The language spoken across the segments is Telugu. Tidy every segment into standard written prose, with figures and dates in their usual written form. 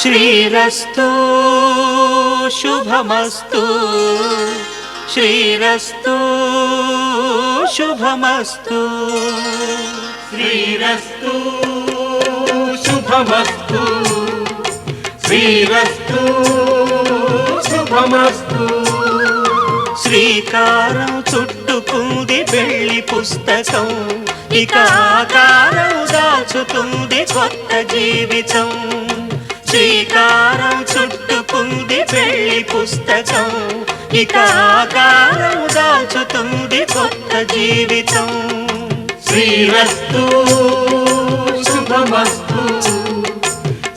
శ్రీరస్తు శుభమస్తు శ్రీరస్తు శుభమస్తు శ్రీరస్తు శుభమస్తు శ్రీరస్తు శుభమస్తు. శ్రీకారం చుట్టుకుంది పెళ్లి పుస్తకం, ఇక ఆకారం దాచుతుంది కొత్త జీవితం. శ్రీకారం చుట్టుకుంది పెళ్లి పుస్తకం, ఇక ఆకారం దాచుతుంది కొత్త జీవితం. శ్రీరస్తు శుభమస్తు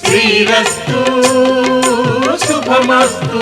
శ్రీరస్తు శుభమస్తు.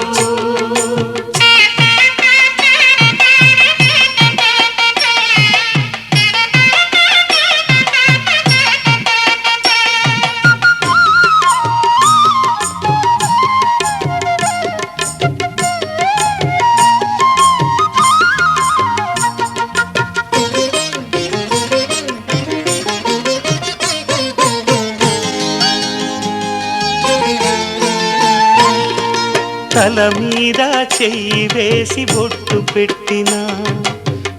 తల మీద చెయ్యి వేసి బొట్టు పెట్టినా,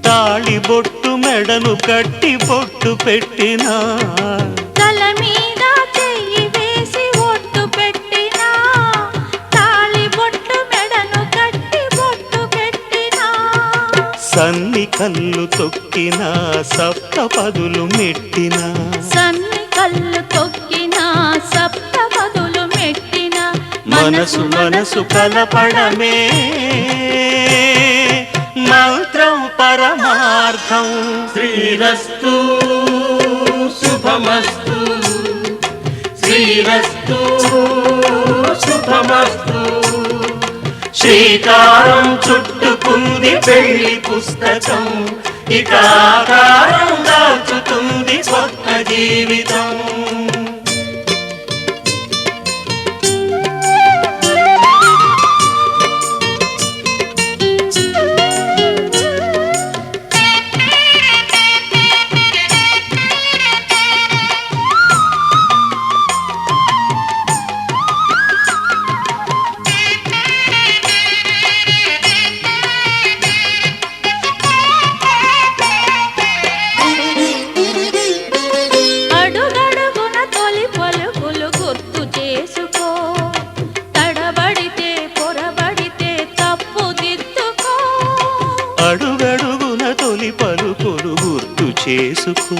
తాళి బొట్టు మెడను కట్టి బొట్టు పెట్టినా. తల మీద చెయ్యి వేసి బొట్టు పెట్టినా, తాళి బొట్టు మెడను కట్టి బొట్టు పెట్టినా. సన్ని కళ్ళు తొక్కినా, సప్త పదులు మెట్టినా. సన్ని కళ్ళు తొక్కినా, సప్త పదులు మెట్టినా. మనసు మనసు కలపడమే మంత్రం పరమార్థం. శ్రీరస్తు శుభమస్తు శ్రీరస్తు శుభమస్తు. శ్రీకారం చుట్టుకుంది పెళ్లి పుస్తకం, ఇక ఆకారం దాచుతుంది కొత్త జీవితం. అడుగడుగున తొలి పలుకులు గుర్తు చేసుకో,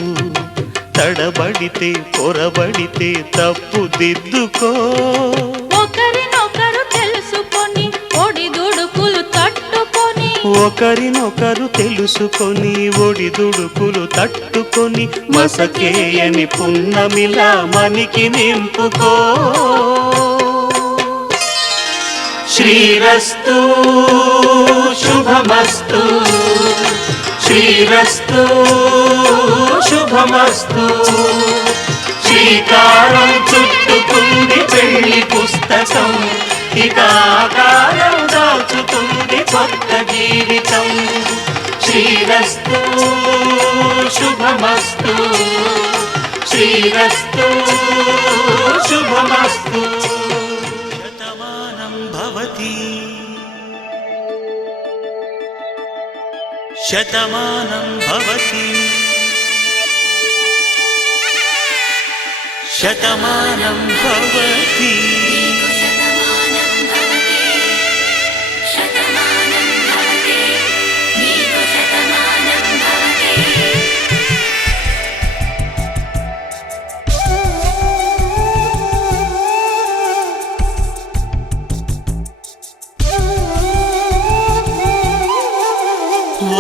తడబడితే పొరబడితే తప్పు దిద్దుకో. ఒకరినొకరు తెలుసుకొని ఒడిదుడుకులు తట్టుకొని, ఒకరినొకరు తెలుసుకొని ఒడిదుడుకులు తట్టుకొని, మసకేయని పున్నమిలా మనికి నింపుకో. శ్రీరస్తు శుభమస్తు శ్రీరస్తు శుభమస్తు. శ్రీకారం చుట్టుకుంది పెళ్లి పుస్తకం, ఇక ఆకారం దాచుతుంది కొత్త జీవితం. శ్రీరస్తు శుభమస్తు శ్రీరస్తు శుభమస్తు. శతమానం భవతి శతమానం భవతి శతమానం భవతి.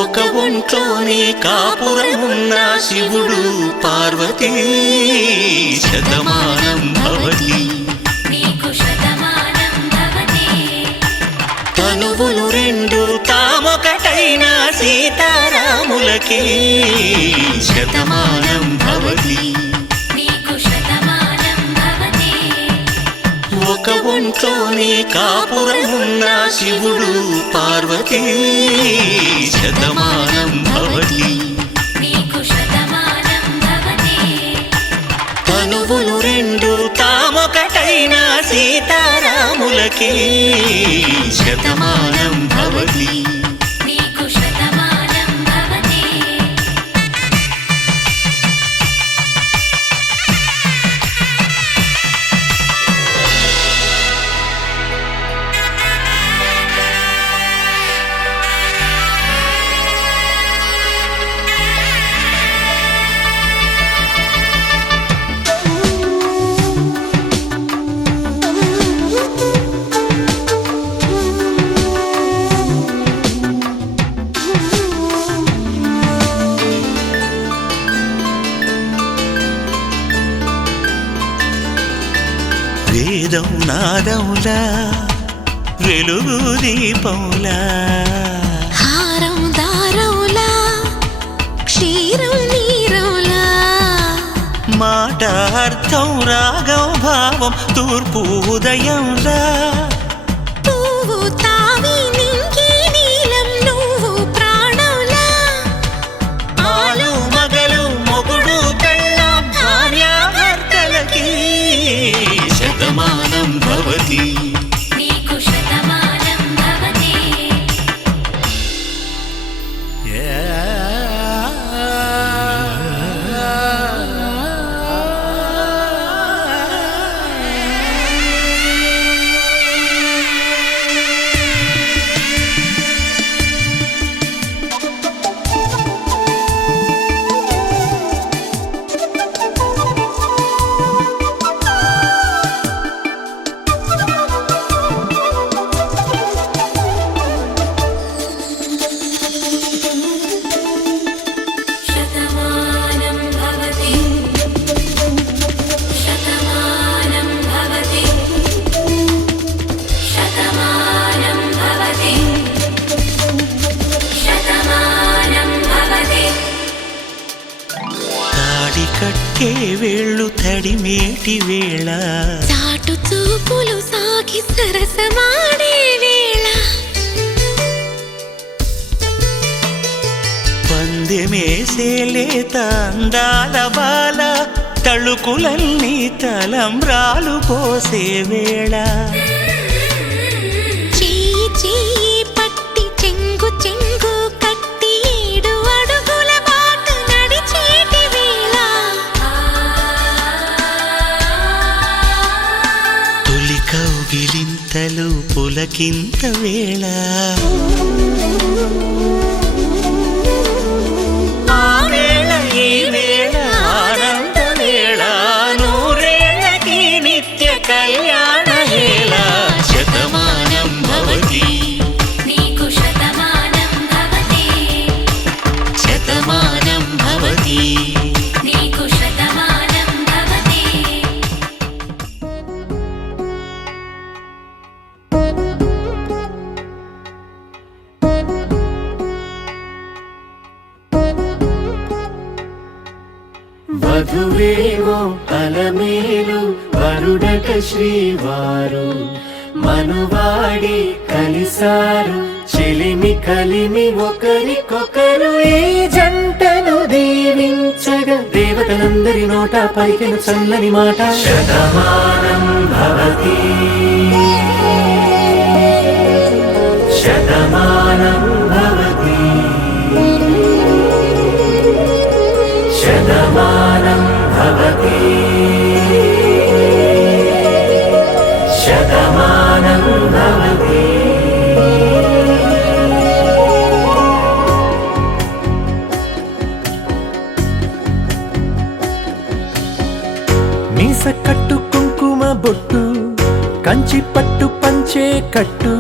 ఒక ఒంట్లోనే కాపురమున్న శివుడు పార్వతీ, శతమానం భవతి. తనువులు రెండు తామొకటైన సీతారాములకి, శతమానం భవతి. ఒక ఒంట్లోనే కాపురమున్న శివుడు పార్వతీ, శతమానం భవతి. తనువులు రెండు తామొకటైన సీతారాములకి శతమానం భవతి నీకు శతమానం భవతి. వేదం నాదములా వెలుగు దీపములా హారం దారవులా క్షీరం నీరవులా మాట అర్థం రాగం భావం తూర్పు ఉదయంలా పువ్వు తావి నింగి నీలం నువ్వు ప్రాణంలా ఆలు మగలు మొగుడు కళ్ళ భార్యాభర్తలకి శతమానం భవతి నీకు శతమానం భవతి. శతమానం భవతి శతమానం భవతి శతమానం భవతి శతమానం భవతి. తాడి కట్టే వేళ్ళు తడిమేటి వేళ చాటు చూపులు సాగి సరసమాడే వేళ పందెమేసేలేత అందాల బాల తళుకులన్నీ తలంబ్రాలు పోసే వేళ చెయ్యి చెయ్యి పట్టి చెంగు చెంగు కట్టి 7 అడుగుల బాట నడిచేటి వేళ తొలి కౌగిలింతలు పులకింత వేళ ఆ వేళ ఈ వేళ ఆనంద వేళ నూరేళ్ళకి నిత్య కళ్యాణ వేళ శతమానం భవతి నీకు శతమానం భవతి శతమానం భవతి నీకు శతమానం భవతి. వధువేవో అలమేలు వరుడట శ్రీవారు మనువాడి కలిసారు చెలిమి కలిమి ఒకరికొకరు ఈ జంటను దీవించగా దేవతలందరి నోట పలికిన చల్లని మాట శతమానం భవతి శతమానం భవతి శతమానం భవతి శతమానం భవతి. మీస కట్టు కుంకుమ బొట్టు కంచి పట్టు పంచే కట్టు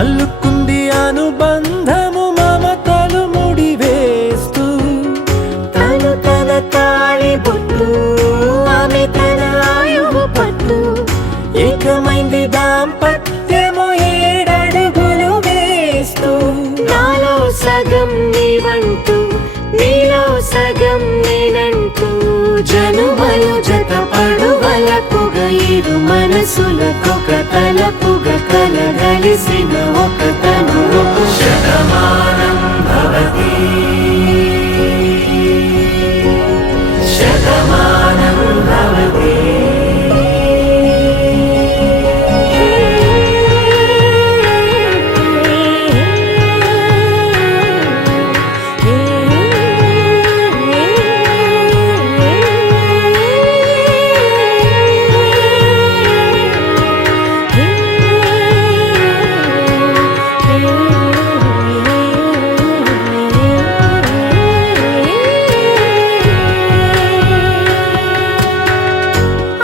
అల్లుకుంది అనుబంధము మమతలు ముడివేస్తూ తను తన తాళి బొట్టు ఆమె తన ఆయువు పట్టు ఏకమైంది దాంపత్యము 7 అడుగులు వేస్తూ నాలో సగం నీవంటూ నీలో సగం నేనంటూ జనుమలు జతపడు వలపుగ 7 మనసులకొక తలపుగ కలగలిసిన ఒక తను శతమానం భవతి శతమానం భవతి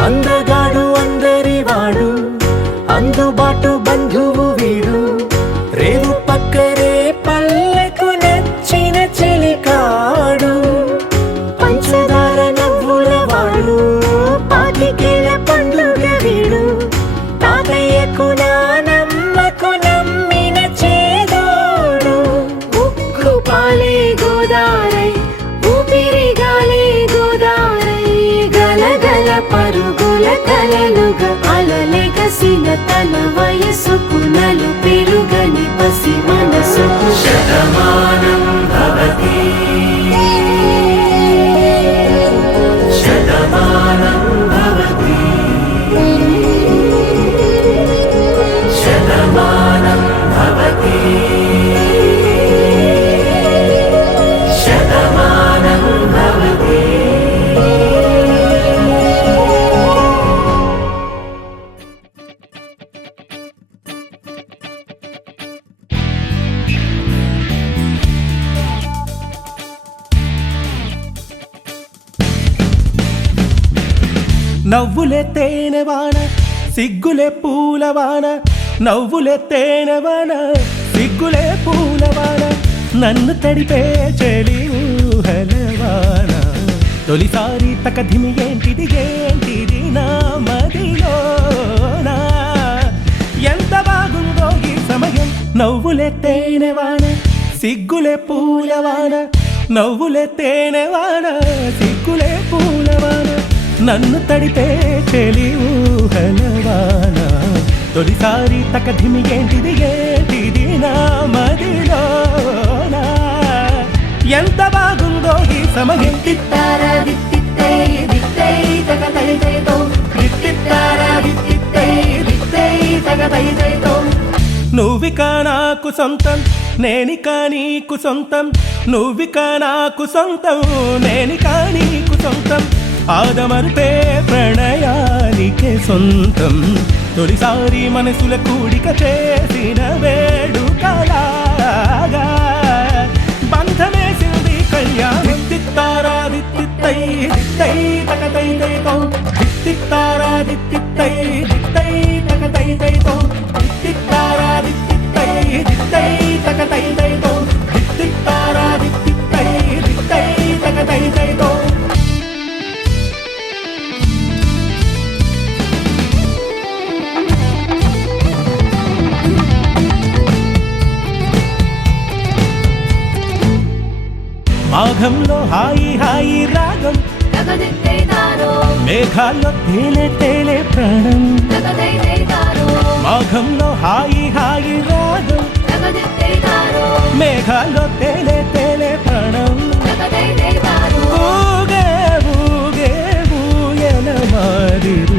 అందగాడు అందరి వాడు, అందుబాటు బంధువు వీడు, రేవు పక్కరే పల్లెకు నచ్చిన చెలికాడు, పంచదార నవ్వుల వాడు, పాతికేల పండుగ వీడు, తాతయ్యకు నానమ్మకు నమ్మిన చేదోడు, ఉక్కు పాలే గోదారై ఊపిరిగాలే గోదారై, గలగల పరుగుల కలలుగా అలలెగసిన తన వయసుకు నలు పెరుగని పసి మనసుకు శతమానం భవతి శతమానం భవతి శతమానం భవతి శతమానం భవతి. నవ్వులే తేనెవాన సిగ్గులే పూలవాన, నవ్వులే తేనెవాన సిగ్గులే పూలవాన, నన్ను తడిపే చెలి ఊహలవాన, తొలిసారి తకధిమి ఏంటిది ఏంటిది నా మదిలోనా, ఎంత బాగుందో ఈ సమయం. నవ్వులే తేనెవాన సిగ్గులే పూలవాన, నవ్వులే తేనెవాన సిగ్గులే పూలవాన, నన్ను తడిపే చెలి ఊహలవాన, తొలిసారి తకధిమి ఏంటిది ఏంటిది నా మదిలోనా, ఎంత బాగుందో ఈ సమయం. తిత్తారా దిత్తిత్తై దిత్తై తగదైదైదో, తిత్తిత్తారా దిత్తిత్తై దిత్తై తగదైదైదో, నువ్విక నాకు సొంతం నేనిక నీకు సొంతం, నువ్విక నాకు సొంతం నేనిక నీకు సొంతం, ఆదమరుపే ప్రణయానికే సొంతం, తొలిసారి మనసుల కూడిక చేసిన వేడుకలాగా బంధమేసింది కళ్యాణం. దిత్తిత్తారా దిత్తిత్తై దిత్తై తగదైదైదో, దిత్తిత్తారా దిత్తిత్తై దిత్తై తగదైదైదో, దిత్తిత్తారా దిత్తిత్తై దిత్తై తగదైదైదో, దిత్తిత్తారా దిత్తిత్తై దిత్తై తగదైదైదో. మాఘంలో హాయి హాయి రాగం, మేఘాల్లో తేలే తేలే ప్రాణం, మాఘంలో హాయి హాయి రాగం, మేఘాల్లో తేలే తేలే ప్రాణం, ఊగే ఊగే ఊయల మాదిరు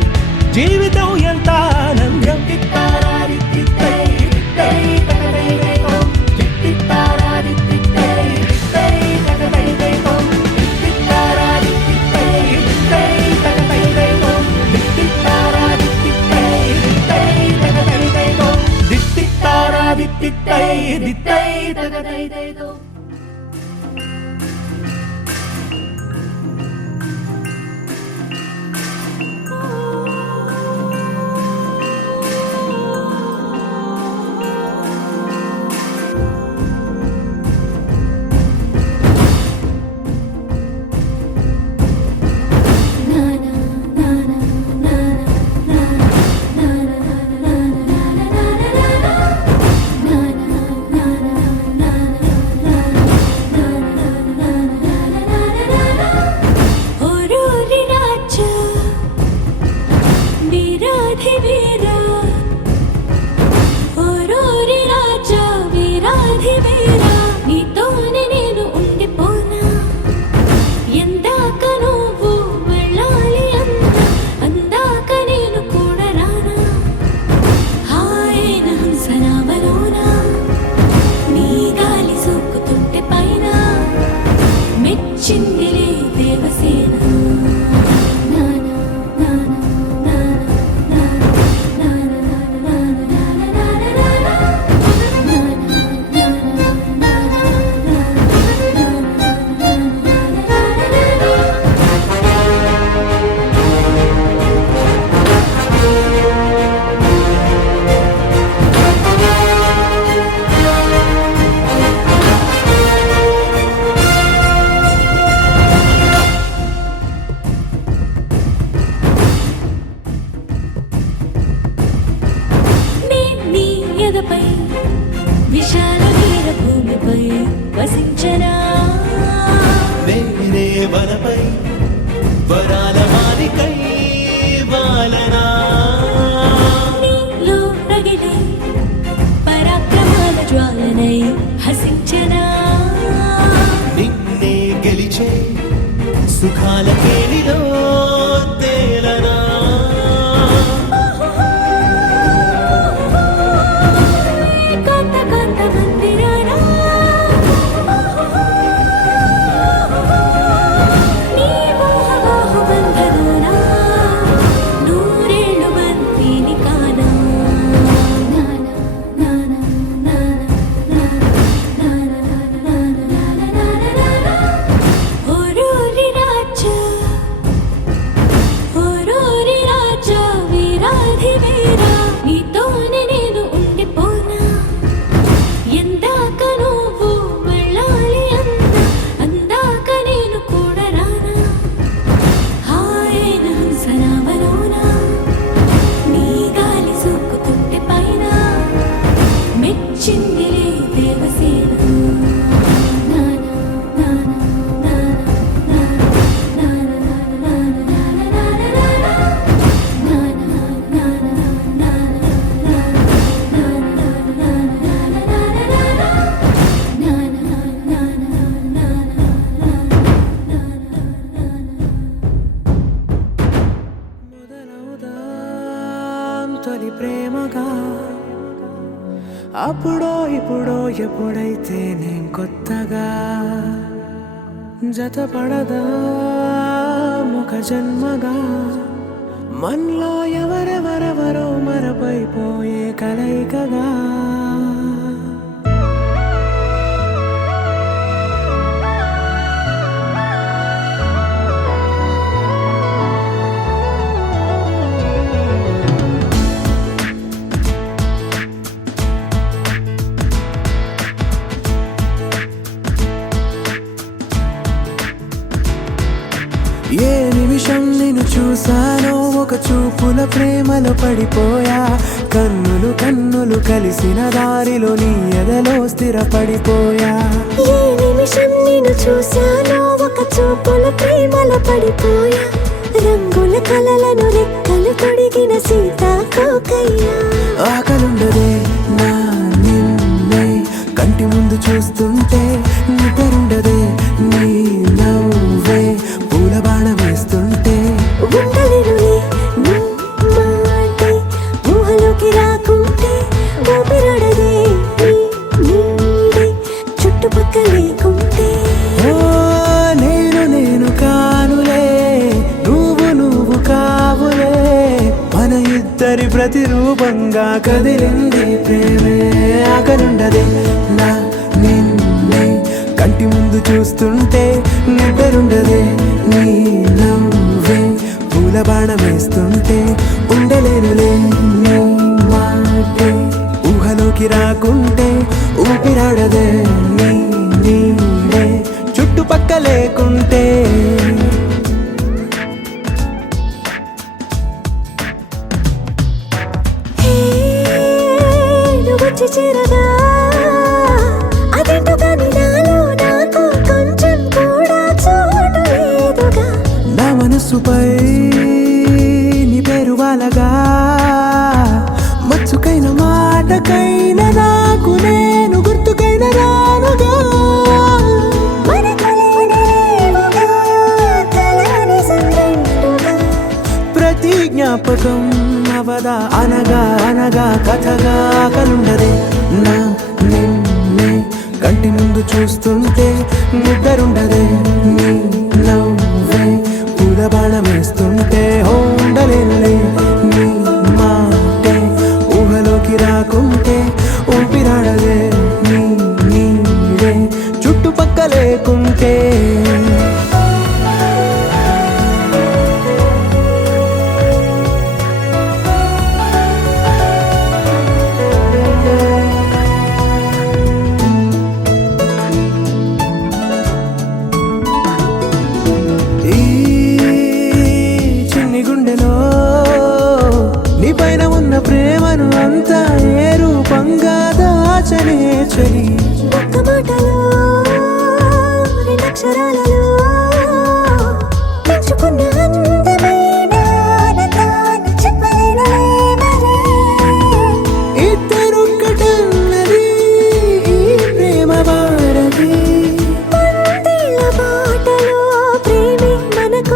జీవితం ఎంత ఆనందం. తిత్తారా దిత్తిత్తై దిత్తై తగదైదైదో, తిత్తిత్తారా దిత్తిత్తై దిత్తై తగదైదైదో, తిత్తిత్తారా దిత్తిత్తై దిత్తై తగదైదైదో, తిత్తిత్తారా దిత్తిత్తై దిత్తై తగదైదైదో, తిత్తిత్తారా దిత్తిత్తై దిత్తై తగదైదైదో. పాలకేలిలో తేలనా కాంత కాంత మందిరానా నీ మోహ మోహ బంధనానా నూరేళ్ళు బంతిని కానా నానా నానా నానా నానా నానా ఓరోరి రాజా ఓరోరి రాజా వీరాధి వీరా నీతోనే నేను ఉండిపోనా ఎందాక నువ్వు వెళ్ళాలి అందాక నేను కూడా రానా హాయైన హంసనామలోనా నీ గాలి సోకుతుంటే పైన మెచ్చిందిలే దేవసేన నానా నానా నానా మొదలవుదాం తొలి ప్రేమగా అప్పుడో ఇప్పుడో ఎప్పుడైతే నేను కొత్తగా జతపడదా ఒక జన్మగా మనలో ఎవరెవరెవరో మరపైపోయే కలయికగా ఏ నిమిషం నిన్ను చూసానో ఒక చూపుల ప్రేమలో పడిపోయా కన్నులు కన్నులు కలిసిన దారిలో నీ ఎదలో స్థిరపడిపోయా ఏ నిమిషం నిన్ను చూశానో ఒక చూపుల ప్రేమలో పడిపోయా రంగుల కలలను రెక్కలు తొడిగిన సీతాకోకయ్యా ఆకలుండదే నా నిన్నే కంటి ముందు చూస్తుంటే నిద్రుండదే నీ నవ్వే పూల బాణ వేస్తుంటే ఉండలేనులే నీ మాటే ఊహలోకి రాకుంటే ఊపిరాడదే నీ నీడే చుట్టుపక్కల లేకుంటే ఓ నేను కానులే నువ్వు కావులే మన ఇద్దరి ప్రతిరూపంగా కదిలింది ప్రేమే ఆకలుండదే నా నిన్నే కంటి ముందు చూస్తుంటే నిద్రుండదే నీ నవ్వే పూల బాణ వేస్తుంటే ఉండలేనులే నీ మాటే ఊహలోకి రాకుంటే ఊపిరాడదే నీ నీడే చుట్టుపక్క లేకుంటే హే నువ్వు వచ్చి చేరగా అదేంటో కానీ నాలో నాకు కొంచెం కూడా చోటు లేదుగా నా మనసుపై నీ పేరు వాలగా మచ్చుకైన మాటకైన నాకు నేను గుర్తుకైన రానుగా మనకులేనిలేవుగా కలని సంరెండుగా ప్రతి జ్ఞాపకం అవదా అనగా అనగా కథగా కలుండదే నా నిన్నే కంటి ముందు చూస్తుంటే నిద్రుండదే నీ నవ్వే పూల బాణం వేస్తుంటే ఉండలేనులే నీ మాటే ఊహలోకి రాకుంటే ఊపిరాడదే నీ నీడే చుట్టుపక్క లేకుంటే ఈ చిన్ని గుండెలో నీ పైన ఉన్న ప్రేమను అంతా ఏ రూపంగా దాచనే చలి ఒక్క మాటలో రెండక్షరాలలో పెంచుకున్న అందమైన ఆనందాన్ని చెప్పలేనులే మరి. ఇద్దరొక్కటన్నది ఈ ప్రేమ భారతి పందిళ్ళ బాటలో ప్రేమే మనకు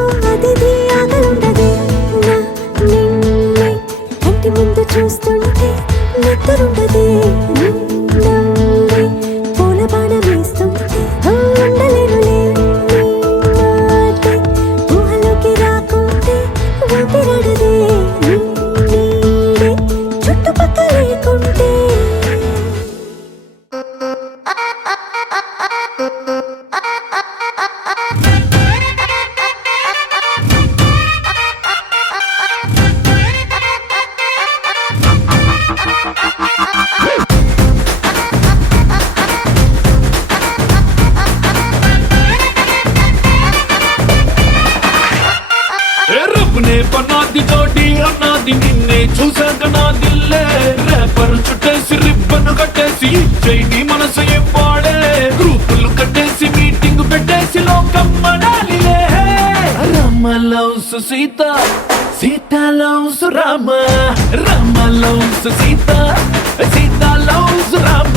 పేపర్ చుట్టేసి రిబ్బన్ కట్టేసి చైని మనసు ఇవ్వాడే గ్రూపులు కట్టేసి మీటింగ్ పెట్టేసి లోకం మనాలిలే Rama loves Sita Sita loves Rama Rama loves Sita Sita loves Rama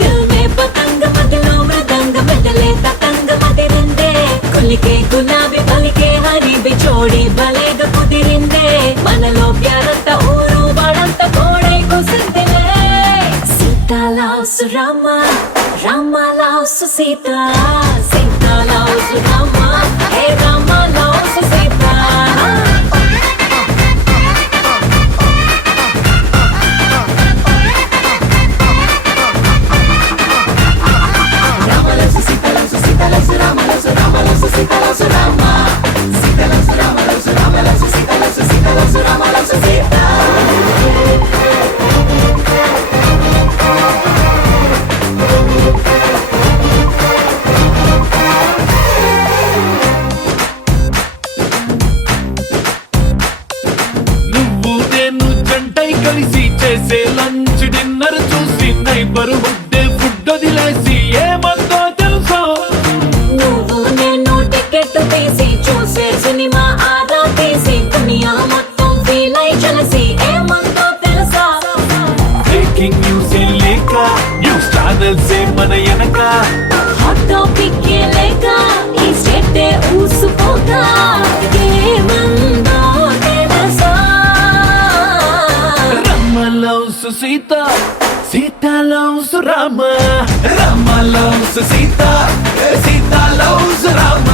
दिल में पतंग मदिलों मृदंग बदले ततंग मदिरिंदे కొలికే గులాబీ పలికే హరి బిచోడి బలేగ కుదిరిందే మనలో ప్యారంత ఊరు వాడంత కోడై కుసిందిలే Sita loves Rama Rama loves Sita Sita loves Rama hey Rama loves Sita నువ్వు నేను జంటై కలిసి చేసే లంచ్ డిన్నర్ చూసి నైబర్ హుడ్ ఫుడ్ వదిలేసి ఏమందో తెలుసా నువ్వు నేను టికెట్ తీసి చూసే సినిమా ఆదా తీసి దునియా మొత్తం ఫీల్ అయి చలసి ఏమందో తెలుసా బ్రేకింగ్ న్యూస్ లేక న్యూస్ ఛానల్స్ మన వెనక హాట్ టాపిక్ లేక ఈ స్టేట్ ఊసుకోగా ఏమందో తెలుసా Rama loves Sita Sita loves Rama Rama loves Sita Sita loves Rama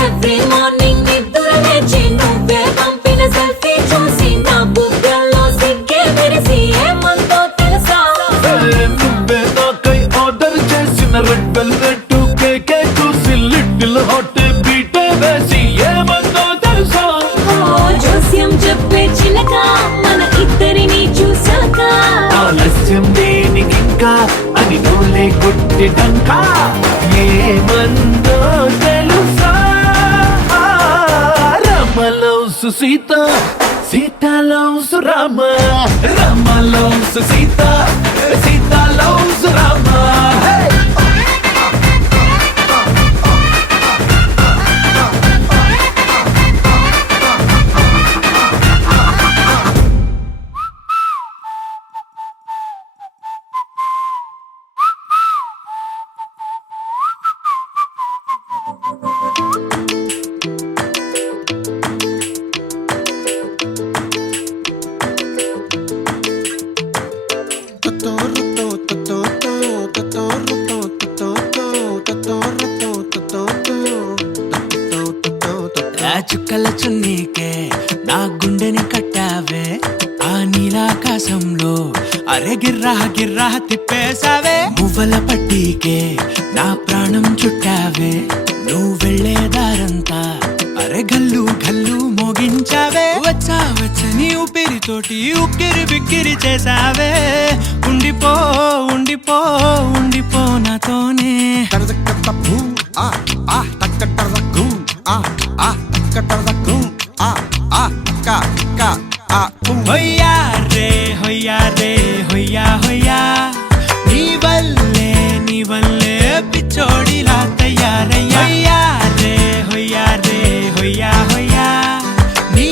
every morning నిద్ర లేచి నువ్వే పంపిన సెల్ఫీ చూసి నా బుగ్గల్లో సిగ్గే మెరిసి ఏమందో తెలుసా నువ్వే నాకై ఆర్డర్ చేసిన రెడ్ వెల్వెట్ కేకే చూసి లిటిల్ హాట్ బీటే వేసి ఏమందో తెలుసా ఓ జోస్యం చెప్పే చిలక మన ఇద్దరిని చూసాక ఆలస్యం దేనికింకా అని నోలే కొట్టిడంకా ఏమందో తెలుసా Rama loves Sita Sita loves Rama Rama loves Sita Sita loves Rama చుక్కల చున్నీకే నా గుండెని కట్టావే ఆ నీలాకాశంలో అరే గిర్రా గిర్రా తిప్పేశావే మువ్వల పట్టీకే నా ప్రాణం చుట్టావే నువ్వు వెళ్ళే దారంతా అరే గల్లు గల్లు మోగించావే వచ్చా వచ్చని ఊపిరితోటి ఉక్కిరి బిక్కిరి చేసావే ఉండిపో ఉండిపో ఉండిపో నాతోనే హొయ్యా రే హొయ్యా రే హొయ్యా హొయ్యా నీ వల్లే పిచ్చోడిలా తయారయ్యా హొయ్యా రే హొయ్యా హొయ్యా నీ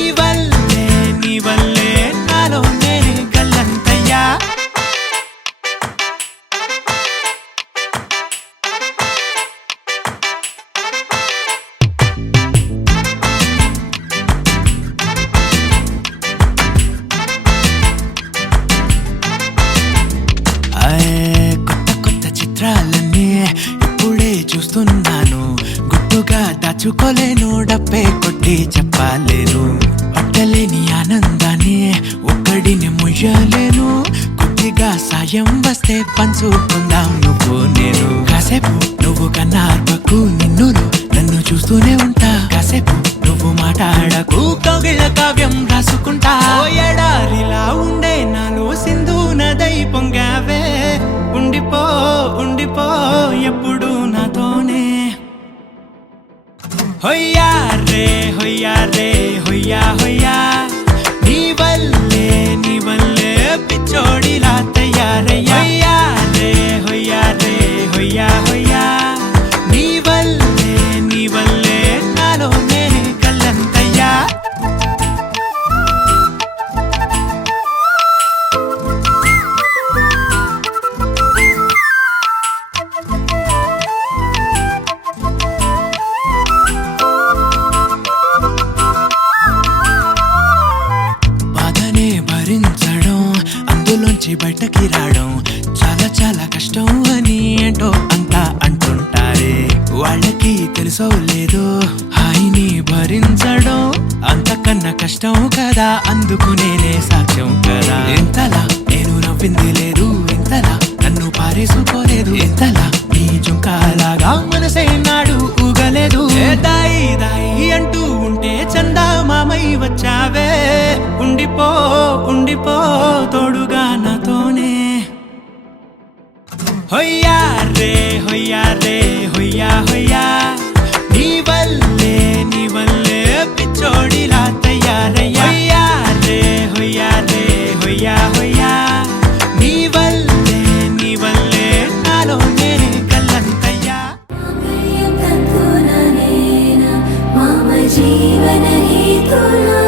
వల్లే నాలో నేనే గల్లంతయ్యా చూస్తున్నాను, గుట్టుగా దాచుకోలేను, డబ్బే కొట్టి చెప్పలేను. పట్టలేని ఆనందాన్ని ఒక్కడిని ముయ్యలేను, కొద్దిగా సాయం వస్తే పంచుకుందాం నువ్వు నేను. కాసేపు నువ్వు కన్నార్పకు, నిన్ను నన్ను చూస్తూనే ఉంటా. కాసేపు నువ్వు మాట్లాడకు, కవిల కావ్యం రాసుకుంటా. ఓ ఎడారిలా ఉండే నాలో సింధు నదై పొంగావే, ఉండిపో ఉండిపో ఎప్పుడు నాతోనే. హొయ్యా రే హొయ్యా రే హొయ్యా హొయ్యా, నీ వల్లే పిచ్చోడిలా తయారయ్యా. హొయ్యా రే హొయ్యా రే హొయ్యా హొయ్యా, నీ వల్లే నాలోనే కల్లంతయ్యా. బాధనే భరించడం, అందులోంచి బయటకి రావడం చాలా చాలా కష్టం అని ఏంటో అంతా అంటుంటారే. వాళ్ళకి తెలుసో లేదో హాయిని భరించడం అంతకన్నా కష్టం కదా, అందుకు నేనే సాక్ష్యం కదా. ఎంతలా నేను నవ్వింది లేదు, ఎంతలా నన్ను పారేసుకోలేదు, ఎంతలా నీ జుంకాలాగా మనసే నాడు ఊగలేదు. దాయి దాయి అంటూ ఉంటే చందా మామై వచ్చావే, ఉండిపో ఉండిపో తోడుగా నాతోనే. హొయ్యా రే హొయ్యా రే హొయ్యా హొయ్యా, నీ వల్లే పిచ్చోడిలా తయారయ్యా. హొయ్యా రే హొయ్యా రే హొయ్యా హొయ్యా, నీ వల్లే నాలోనే కల్లంతయ్యా. మమ జీవన హేతునా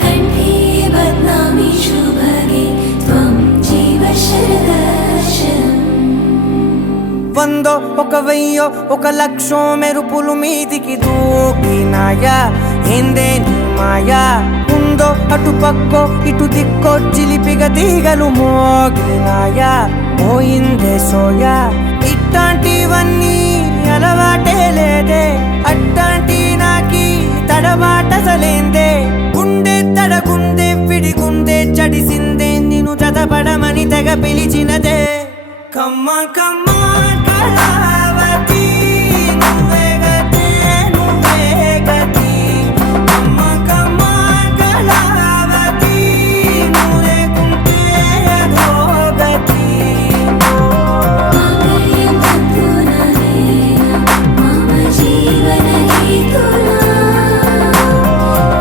కంఠే బధ్నామి శుభగే త్వం జీవ శరదర్శనం. వందో ఒక వెయ్యో ఒక లక్షో మెరుపులు మీదికి దూకినాయా, ఏందే నీ మాయా. ఉందో అటు పక్కో ఇటు దిక్కో చిలిపిగ తీగలు మోగినాయా, పోయిందే సోయా. ఇట్లాంటివన్నీ అలవాటే లేదే, అట్లాంటి నాకి తడబాటసలేందే. గుండె తడగుందే విడిగుందే చడిసిందే, నిన్ను చదపడమని తెగ పిలిచినదే. కమ్మ కమ్మ కళావతి, నువ్వే గతే నువ్వే గతి. కమ్మ కమ్మ కళావతి, నువ్వు లేకుంటే అధోగతి. మమ జీవన హేతునా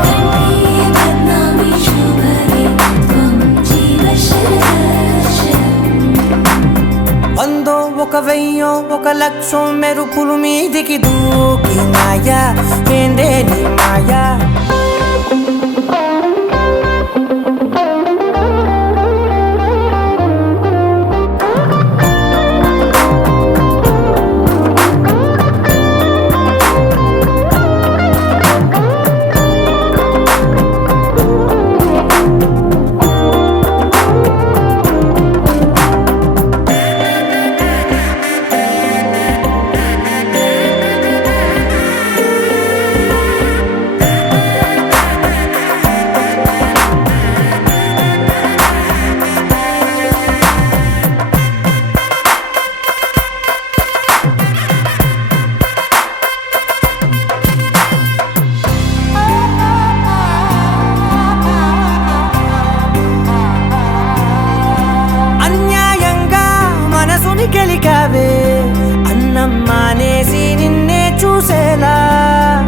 కంఠే బధ్నామి శుభగే త్వం జీవ శరదర్శనం. వందో ఒక వెయ్యో ఒక లక్షో మెరుపులు మీదికి దూకినాయా, ఏందే నీ మాయా. అన్యాయంగా మనసుని గెలికావే, అన్నం మానేసి నిన్నే చూసేలా.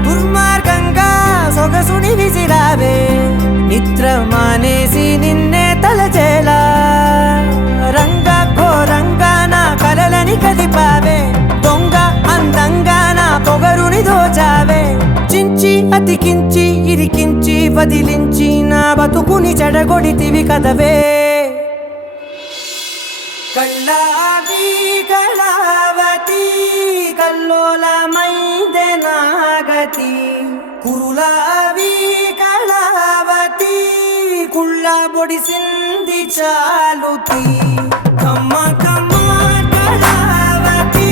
దుర్మార్గంగా సొగసుని విసిరావే, నిద్ర మానేసి నిన్నే తలచేలా. రంగా ఘోరంగా నా కలలని కదిపావే, దొంగ అందంగా నా పొగరుని దోచావే. చించి అతికించి ఇరికించి వదిలించి నా బతుకుని చెడగొడితివి కదవే. కళ్ళావి కళావతి, కల్లోలమైందే నాగతి. కురులావి కళావతి, కుళ్ళ బొడిసింది చాలుతి. కమ్మ కమ్మ కళావతి,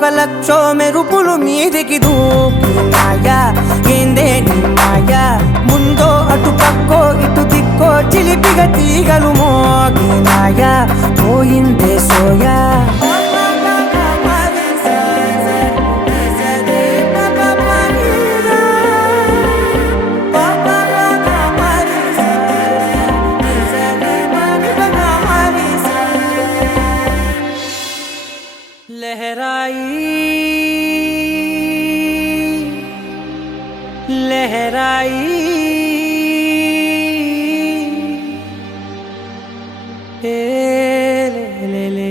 1,00,000 మెరుపులు మీదికి దూకినాయా ఏందే నీ మాయా ముందో అటు పక్కో ఇటు దిక్కో చిలిపిగా తీగలు మోగినాయా పోయిందే సోయా लहराई ए ले ले ले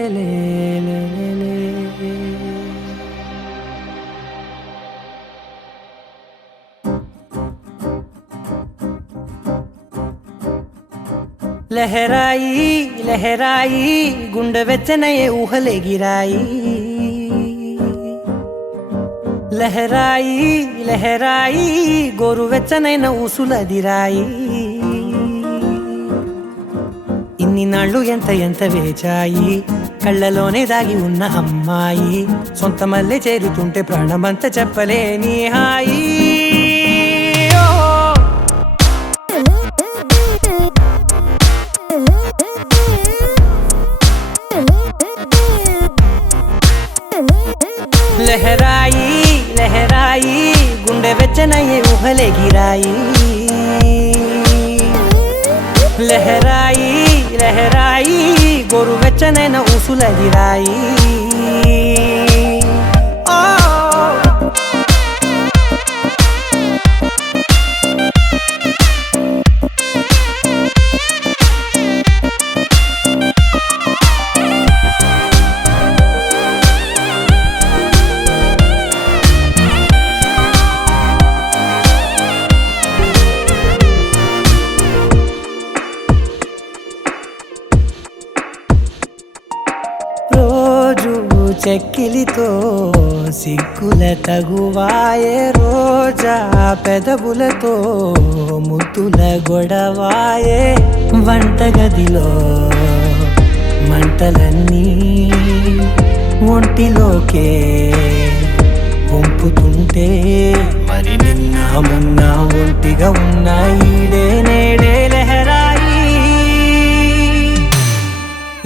ले ले लहराई लहराई गुंड వెచ్చనయే ఊహలే గిరాయి లహరాయి లహరాయి గోరువెచ్చనైన ఊసులదిరాయి ఇన్ని నాళ్ళు ఎంత ఎంత వేచాయి కళ్ళలోనే దాగి ఉన్న అమ్మాయి సొంత మల్లె చేరుతుంటే ప్రాణమంత చెప్పలేని హాయి లహరాయి లహరాయి గుండె వెచ్చనయ్యే ఊహలే గిరాయి లహరాయి లహరాయి గోరు వెచ్చనైన ఊసులదిరాయి చెక్కిలితో సిగ్గుల తగువాయే రోజా పెదవులతో ముద్దుల గొడవాయే వంటగదిలో మంటలన్నీ ఒంటిలోకే వంపుతుంటే మరి నిన్న మొన్న ఒంటిగా ఉన్నాయి నేడే లహరాయి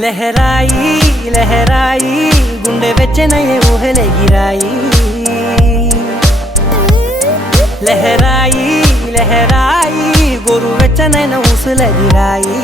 లహరాయి లహరాయి గుండె వెచ్చనయ్యే ఊహలే గిరాయి లహరాయి లహరాయి గోరు వెచ్చనైన ఊసులదిరాయి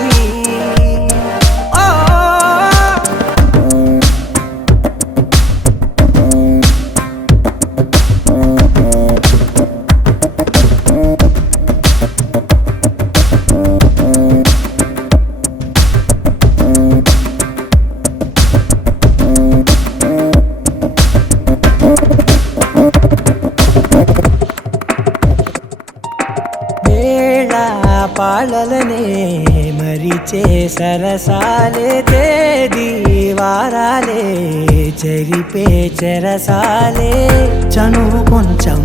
పాలలనే మరిచే సరసాలే తేదీ వారాలే చెరిపే చెరసాలే చనువు కొంచెం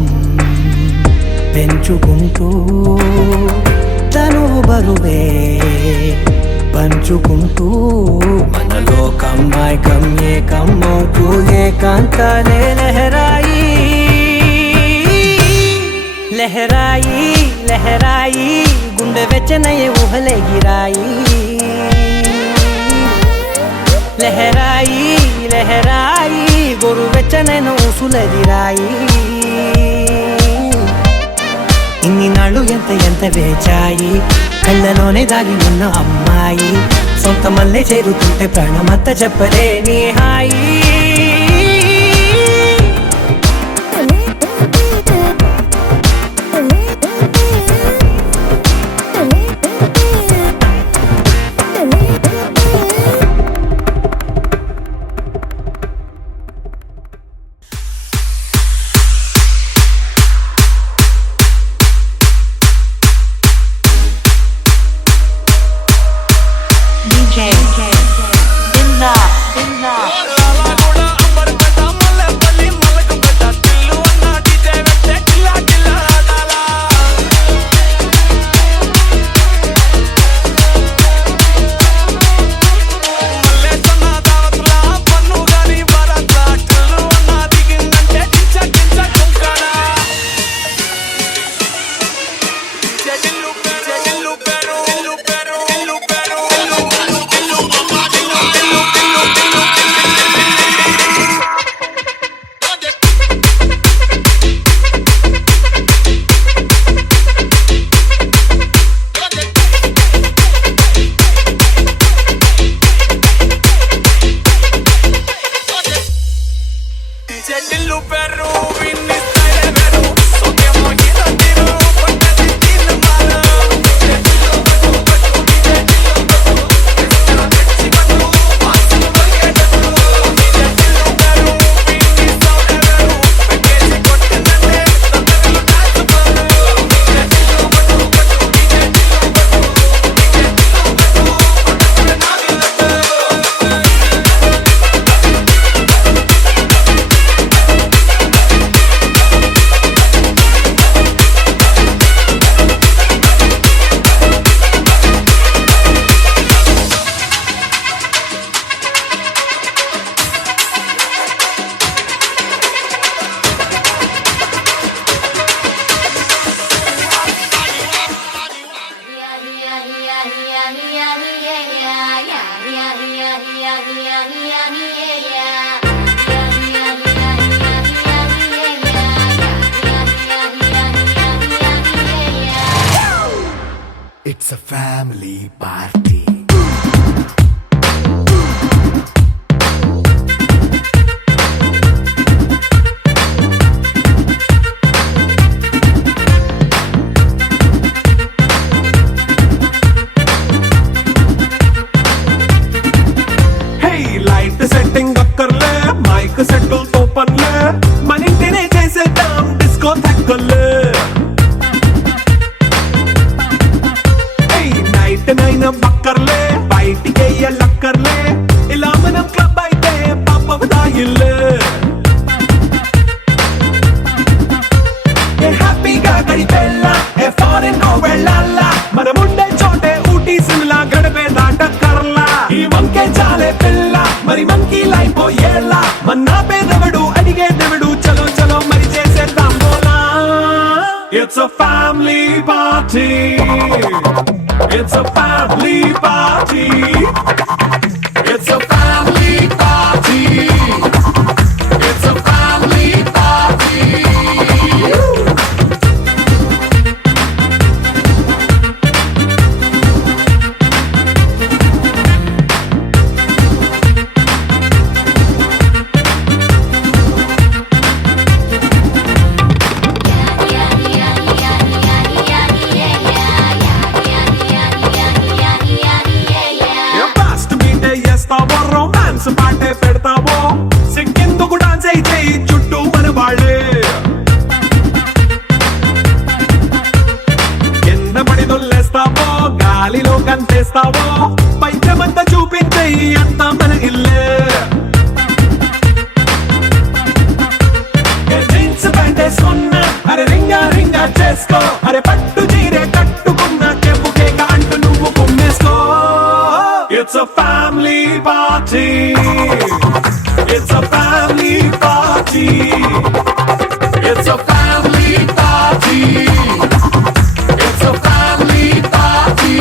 పెంచుకుంటూ తనువు బరువే పంచుకుంటూ మనలో కమ్మాయికం ఏకమవుతూ ఏకాంతాలే లహరాయి లహరాయి లహరాయి గుండె వెచ్చనయ్యే ఊహలే గిరాయి లహరాయి లహరాయి గోరు వెచ్చనైన ఊసులదిరాయి ఇన్ని నాళ్ళు ఎంత ఎంత వేచాయి కళ్ళలోనే దాగి ఉన్న అమ్మాయి సొంత మల్లె చేరుతుంటే ప్రాణమంత చెప్పలేని హాయి DJ Binda దిల్లు పెరు విన్ని స్టైల్ వెరు సోకే మోహిత తిరు పట్టది తిన్ మాల It's a family party. Hey, light setting అక్కర్లే మైక్ సెట్టుల్ తో పనిలే మన ఇంటినే చేసేద్దాం డిస్కో థక్కర్లే నైట్ నైన్ బక్కర్లే బయటికి లక్కర్లే ఇలా మనం క్లబ్ అయితే పాపదాయిల్లే హ్యాపీగా గడిపెళ్ళ ఏ ఫారెన్ వెళ్ళాల మనం ఉండే చోటే ఊటీ సిమ్లా గడిపే దాటక్కర్లా ఈ వంకే చాలే పిల్ల మరి మంకీ లైఫ్ ఏళ్ళ మన్నా పేదవడు అడిగేదెవడు చలో చలో మరి చేసేద్దాం బోలా It's a family party. It's a family party. It's a family party. It's a family party. Romance పాటే పెడతావో సిక్కిందుకు డాన్స్ అయి చేయి చుట్టూ మన వాళ్ళే కింద పడి దొల్లేస్తావో గాలిలో కంటేస్తావో పైచమంతా చూపించేయి అంతా మన ఇల్లే జీన్స్ ప్యాంట్ వేసుకున్నా అరే రింగా రింగా చేసుకో అరే పట్టు చీరే కట్టుకున్నా చెప్పు కేక అంటూ నువ్వు కుమ్మేసుకో It's a family party. It's a family party. It's a family party. It's a family party.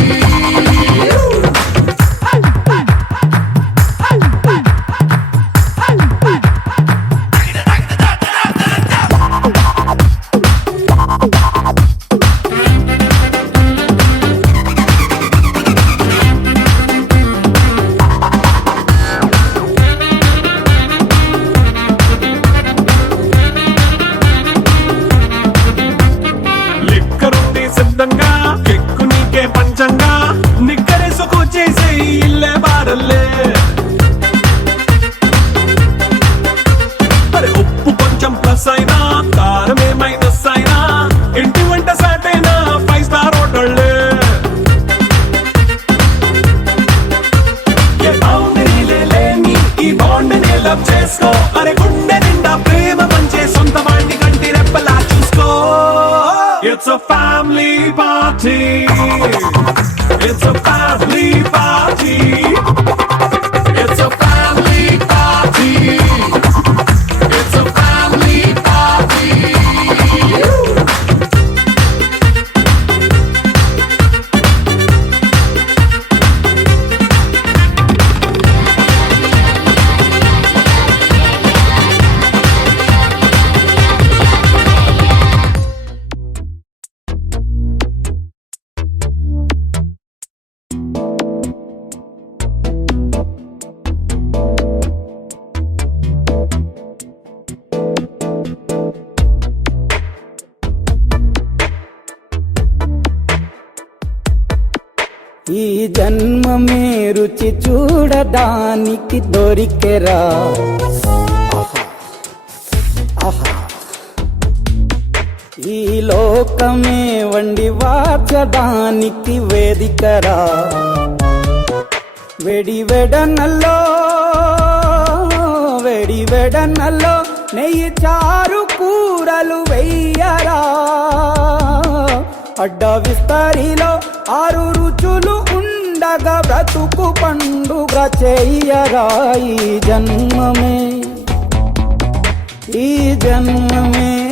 కెక్కు నీకే పంచంగా నిక్కరేసుకు చేసే ఇల్లే బారల్లే మరి ఉప్పు కొంచెం ప్లస్ అయినా కారమే మైనస్ అయినా ఇంటి వంట సాటైనా 5 స్టార్ హోటళ్ళే ఏ బౌండరీలే లేని ఈ బాండ్ ని లవ్ చేసుకో అరే గుండె నిండా ప్రేమ మంచే సొంత వాణ్ణి కంటి రెప్పలా చూసుకో It's a family party. It's a family party. It's a family party. It's a family party. రుచి చూడడానికి దొరికెరా. ఈ లోకమే వండి వాచడానికి వేదికరా. వెడనల్లో నెయ్యి చారు కూరలు వెయ్యరా. అడ్డ విస్తరిలో 6 రుచులు ఉండగా బ్రతుకు పండుగ చెయ్యరా. ఈ జన్మమే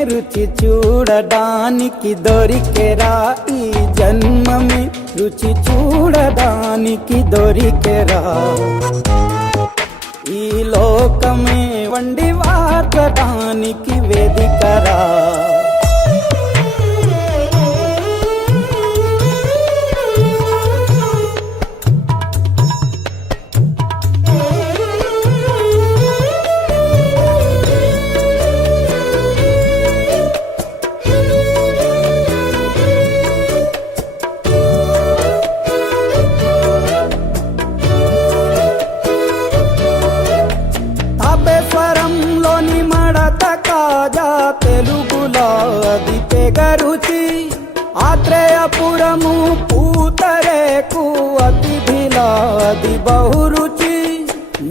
రుచి చూడడానికి దొరికెరా. ఈ జన్మమే రుచి చూడడానికి దొరికెరా. ఈ లోకమే వండి వార్చడానికి వేదికరా. తాపేశ్వరంలోని మడత కాజా తెలుగులో అది తెగరుచి. ఆత్రేయపురము పూతరేకు అతిథిలా అది బహురుచి.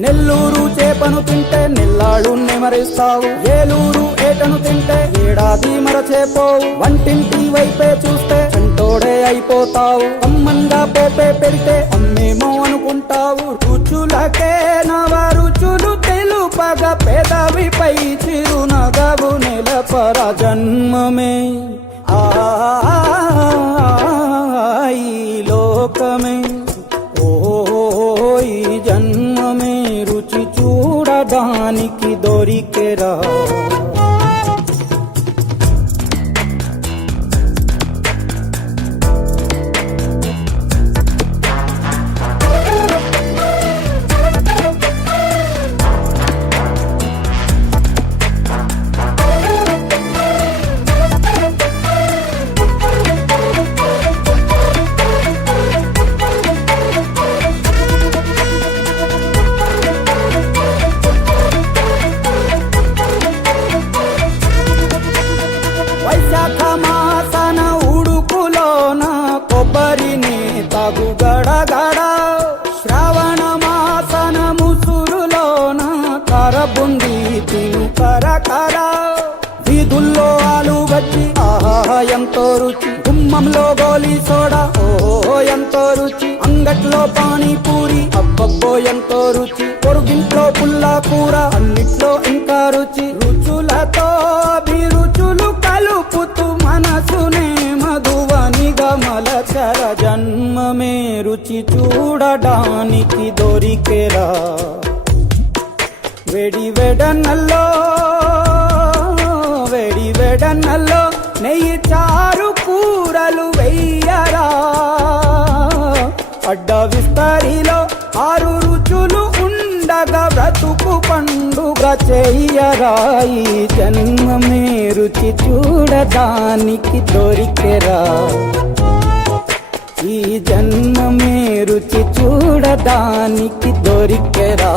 నెల్లూరు చేపను తింటే నెల్లాళ్ళు నెమరిస్తావు. ఏలూరు ఏటను తింటే ఏడాది మరచేపోవు. వంటింటి వైపే చూస్తే చంటోడే అయిపోతావు. అమ్మంగా పోపే పెడితే అమ్మేమో అనుకుంటావు. రుచులకే నవ రుచులు తెలుపగ పెదవిపై చిరునగవు నిలపర. జన్మమే ఈ లోకమే ఈ జన్మమే రుచి చూడడానికి దొరికెరా. వైశాఖ మాసన ఉడుకులోన కొబ్బరిని తాగు గడగడ. శ్రావణ మాసన ముసురులోన కరబుంది తిను కరకర. వీధుల్లో ఆలు వచ్చి ఆహా ఎంతో రుచి. గుమ్మంలో గోలీ సోడా ఓహో ఎంతో రుచి. అంగట్లో పానీపూరి అబ్బబ్బో ఎంతో రుచి. పొరుగింట్లో పుల్లా కూర అన్నిట్లో ఇంకా రుచి. రుచులతో అభిరుచులు కలుపుతూ మనసునే మధువనిగా మలచర. జన్మమే రుచి చూడడానికి దొరికెరా. వెడనల్లో నెయ్యి చారు కూరలు వెయ్యరా. అడ్డ విస్తరిలో 6 రుచులు ఉండగా బ్రతుకు పండుగ చెయ్యరా. ఈ జన్మమే రుచి చూడడానికి దొరికెరా. ఈ జన్మమే రుచి చూడడానికి దొరికెరా.